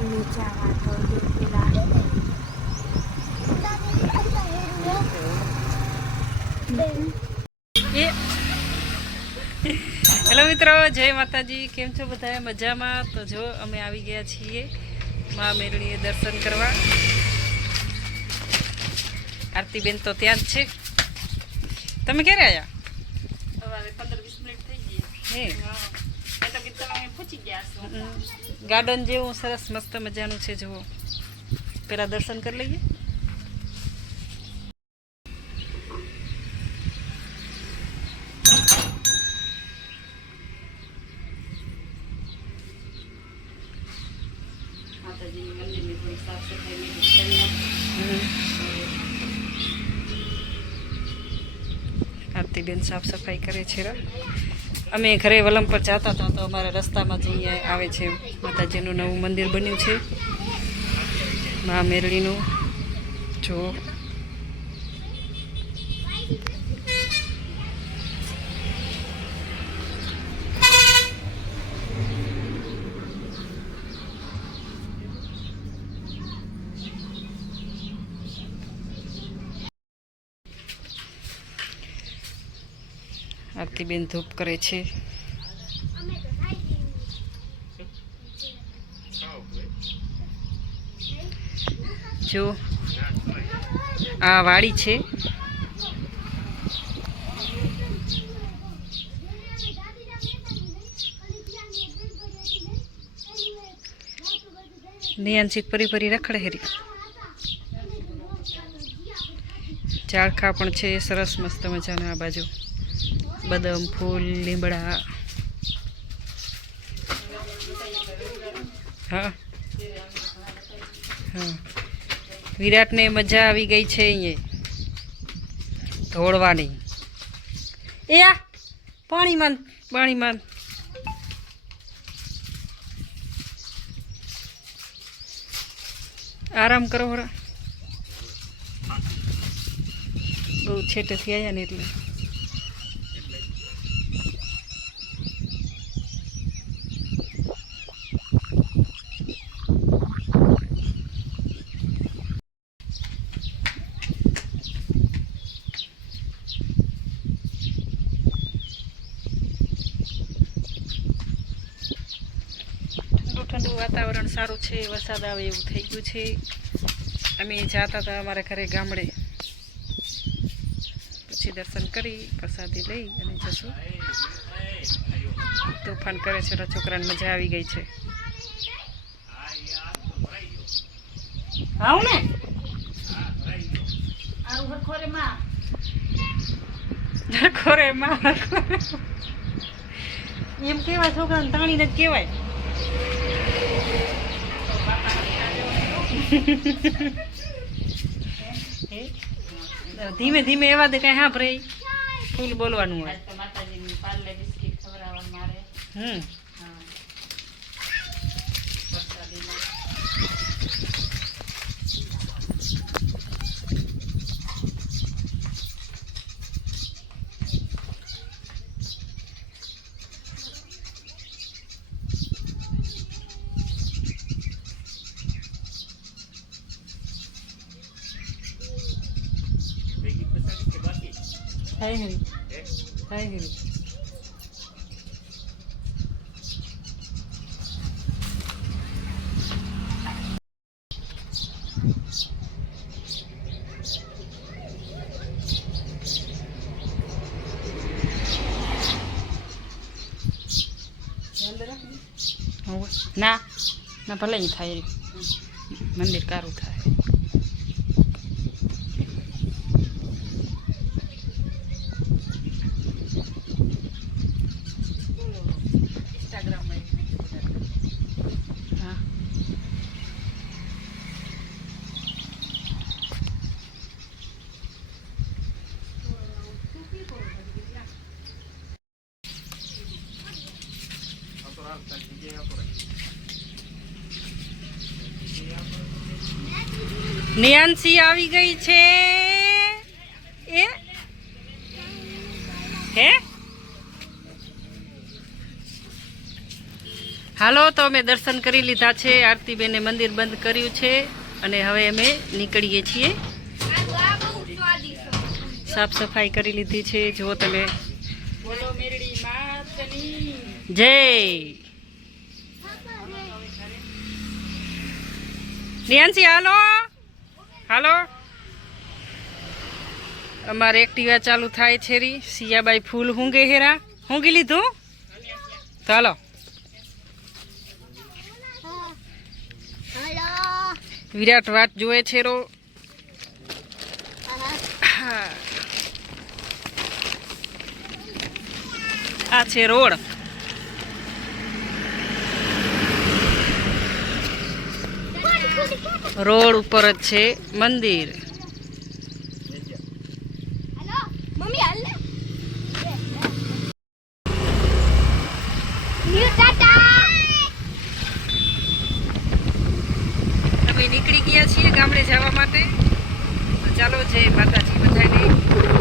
Hello મિત્રો, જય માતાજી. કેમ છો બધા? મજામાં? તો જો અમે આવી ગયા છીએ મા મેરણીએ દર્શન કરવા. આરતીબેન તો ત્યાં જ છે. તમે ક્યારે આવ્યા? સવારે 15-20 મિનિટ થઈ ગઈ. હે, તો તમે પૂછી ગયા છો. ગાર્ડન જેવું સરસ મસ્ત મજાનું છે. જુઓ, પેલા દર્શન કરી લઈએ. માતાજીની મંદિરની થોડી સાફ સફાઈ કરી. આરતીબેન સાફ સફાઈ કરે છે. અમે ઘરે વલમ પર જતા હતા તો અમારા રસ્તામાં જ અહીંયા આવે છે માતાજીનું નવું મંદિર બન્યું છે, મા મેરડીનું. જો આરતીબેન ધૂપ કરે છે. જો આ વાડી છે. નિયાંશિક પરી રખડે હેરી. ઝાડખા પણ છે સરસ મસ્ત મજાના. આ બાજુ બદામ, ફૂલ, લીમડા. હા હા, વિરાટને મજા આવી ગઈ છે અહીંયા દોડવાની. એ આ પાણીમાં આરામ કરો. હોરા બહુ છેટેથી આવ્યા ને એટલે. ઠંડુ વાતાવરણ સારું છે. વરસાદ આવે એવું થઈ ગયું છે. અમે જતા હતા અમારા ઘરે ગામડે, પછી દર્શન કરી પ્રસાદી લઈ અને જશું. તોફાન કરે છે. છોકરાને મજા આવી ગઈ છે. આવું ને ખોરે માં એમ કેવાય, છોકરાને તાણીને જ કેવાય. ધીમે ધીમે એવા દે કઈ હા ભરે ફૂલ બોલવાનું હોય. માતાજીની પાર્લે બિસ્કિટ ખવડાવવા મારે. હાય હરી, હાય હરી. ના ના, ભલે અહીં થાય, મંદિર કારું થાય. નિયાંશી આવી ગઈ છે. એ હે હાલો તો અમે દર્શન કરી લીધા છે. આરતીબેને મંદિર બંધ કર્યું છે અને હવે અમે નીકળીએ છીએ. સાફ સફાઈ કરી લીધી છે. જુઓ તમે. બોલો મેરડી માતની જય. રિયાન્સી હાલો હાલો. અમારે એક્ટિવા ચાલુ થાય છે. રી સિયાબાઈ ફૂલ હુંગે હેરા હુંગી લીધું. ચાલો વિરાટ વાટ જોવે છે રો. આ છે રોડ. રોડ ઉપર જ છે મંદિર. અમે નીકળી ગયા છીએ ગામડે જવા માટે. તો ચાલો જય માતાજી બધાને.